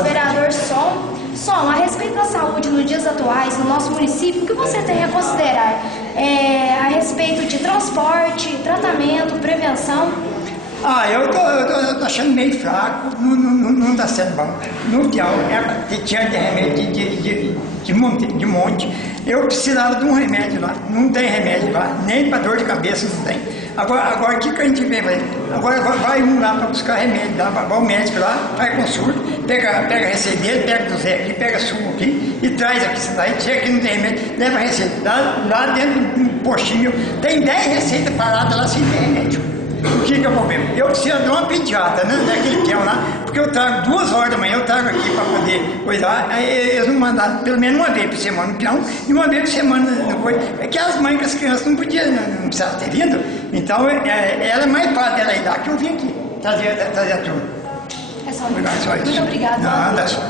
o vereador Som, a respeito da saúde nos dias atuais no nosso município, o que você tem a considerar a respeito de transporte, tratamento, prevenção? Eu tô achando meio fraco, não tá sendo bom. No ideal, tinha de remédio de monte. Eu precisava de um remédio lá, não tem remédio lá, nem para dor de cabeça não tem. Agora o que a gente vem fazer? Agora vai um lá para buscar remédio, vai o médico lá, faz consulta, pega a receita dele, pega do Zé aqui, pega suco aqui e traz aqui. Daí chega aqui não tem remédio, leva a receita. Lá dentro de um postinho tem 10 receitas paradas lá sem ter remédio. O que é o problema? Eu preciso de uma pediatra, né? Daquele peão lá, porque eu trago 2 horas da manhã, eu trago aqui para poder cuidar, aí eles não mandaram pelo menos uma vez por semana no peão e uma vez por semana depois. É que as mães com as crianças não podiam, não precisavam ter vindo, então ela é mais fácil dela ir lá que eu vim aqui trazer a turma. É só Obrigado, só isso. Muito obrigada. Nada, só.